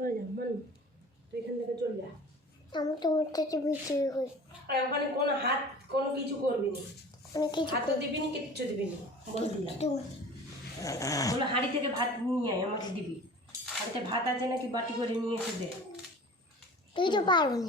চলে যা মান, তুই এখান থেকে চলে যা। আমি তোমার থেকে বিচ্ছিরি হই। আর ওখানে কোনো হাত কোনো কিছু করবি না, আমি কিছু হাতও দিবি না, কিচ্ছু দিবি না, বলে দিলাম। বলো হাঁড়ি থেকে ভাত নিয়ে আয়, আমাকে দিবি। হাঁড়িতে ভাত আছে নাকি বাটি করে নিয়ে এসে দে। তুই তো পারবি।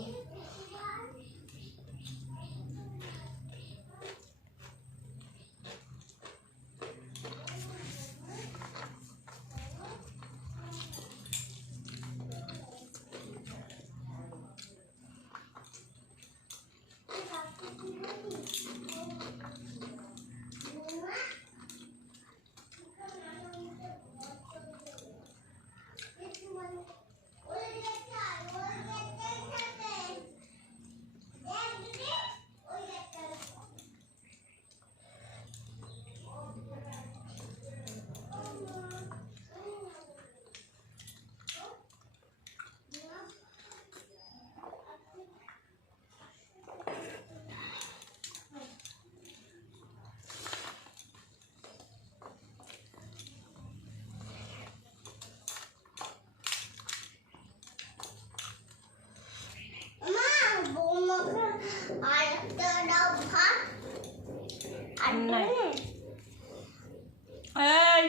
এই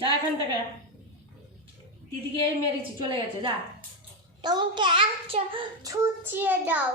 যা এখান থেকে, দিদিকে মেরেছি, চলে গেছে, যা। তোমাকে এক ছুচিয়ে দাও।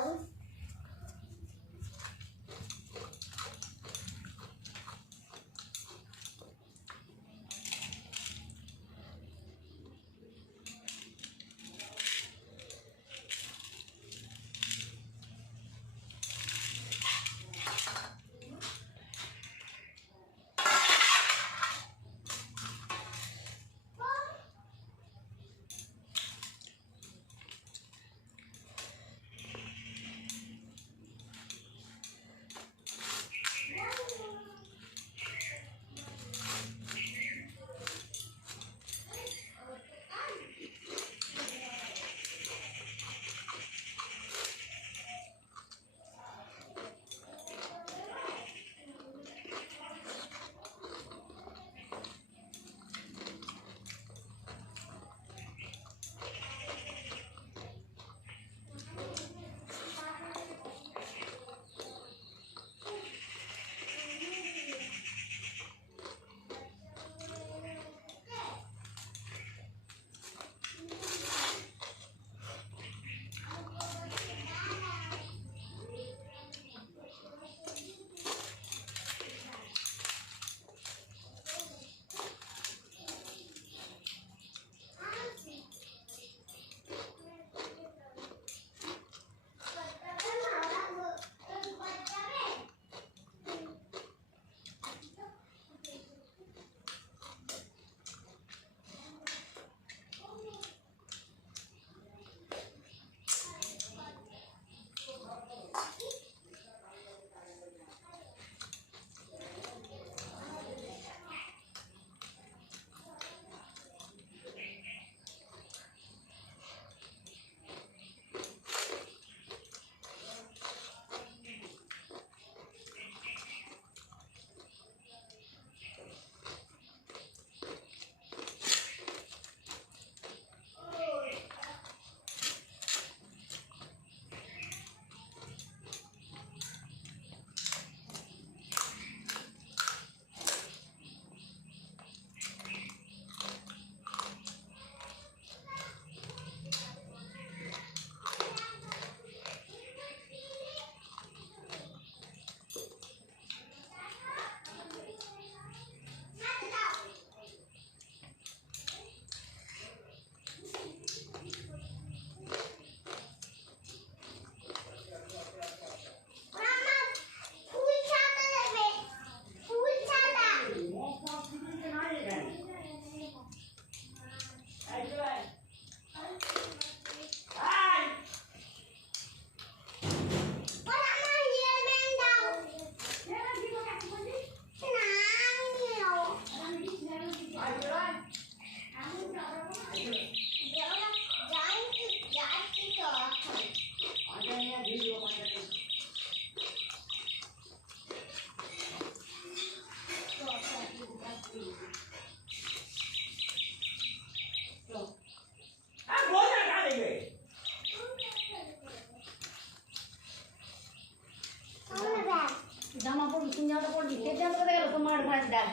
আছে দেখ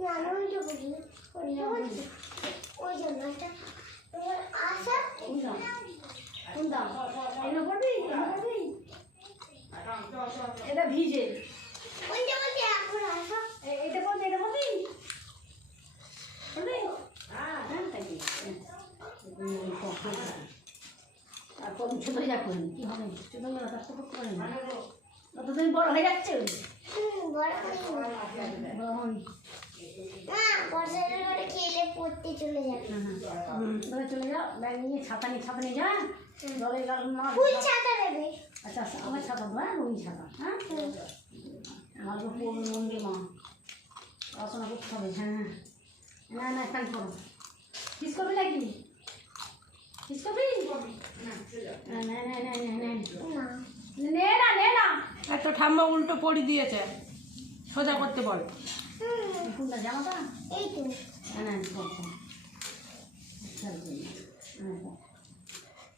না না ওই যে বলি ওই জন্য একটা তোমার আশা কোন দাম কোন দাম এনে পড়বি এটা ভিজে ওই যে বলছি এখন আশা এটা বলবি বলবি হ্যাঁ তাই আর কোন ছোট যা করেন কি হবে ছোট মেয়েরা কষ্ট করতে পারে না ততদিন বড় হয়ে যাচ্ছে বড় হয়নি মা বর্ষার পরে খেলে পড়তে চলে যাবে ধরে চলে যাও ব্যাগ নিয়ে ছাতা নিয়ে যা জলে গেল না ফুল ছাতা দেবে আচ্ছা আমার ছাতা হ্যাঁ রঙিন ছাতা হ্যাঁ আমার তো মন্দির মা পড়াশোনা করতে হবে হ্যাঁ না এখান করো কিস করবি নাকি কিস করবি নে না একটা ঠাম্মা উল্টো পড়ি দিয়েছে সোজা করতে বল কোনটা জামাটা এই তো না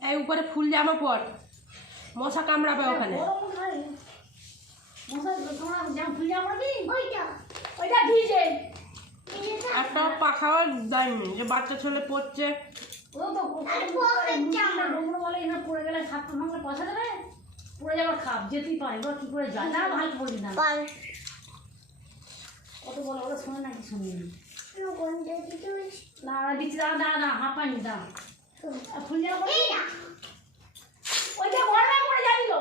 এই উপরে ফুল জামা পর মশা কামড়াবে ওখানে ওইটা ভিজে একটা পাখাও দেয়নি যে বাচ্চা ছেলে পড়ছে। ও তো ডুমরো বলে এখানে পড়ে গেলে খাপ ভাঙলে পয়সা দেবে পড়ে যাবার খাপ যেতেই পারে এবার কি করে যায় না ভালো বলি না কত বলে ওরা শোনে নাকি শুনি না দিচ্ছি দাঁড়া হাঁপানি দাঁড়া ফুল যাওয়া ওইটা বড় করে যাবি তো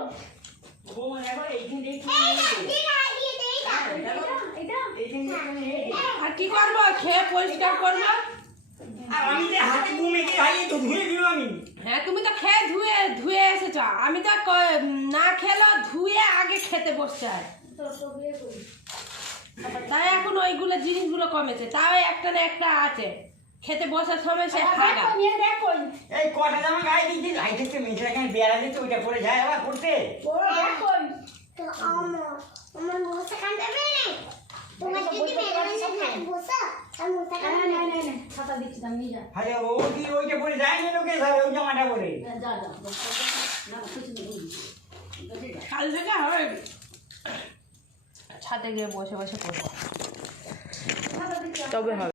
আর কি করবো খেয়ে পরিষ্কার করবো হ্যাঁ তুমি তো খেয়ে ধুয়ে এসেছ আমি তো না খেলেও ধুয়ে আগে খেতে বসছে আর তাই এখন ওইগুলো জিনিসগুলো কমেছে তাও একটা না একটা আছে খেতে বসার সময় সে খাগা এই কটা জামা গায়ে দিয়েছি গায়ে থেকে মেয়েটা কেন বেড়া দিতে ওইটা পরে যায় আবার করতে তো আমার মশা কামড়াবে না তোমার যদি মেরে বসা আর মশা কামড়াবে ছাতা দিচ্ছি আমি নিয়ে যা আরে ও কি ওইটা পরে যায় না লোকে ওই জামাটা পরে যা না কিছু নেই কাল থেকে হবে ছাদে গিয়ে বসে বসে করবো তবে হবে।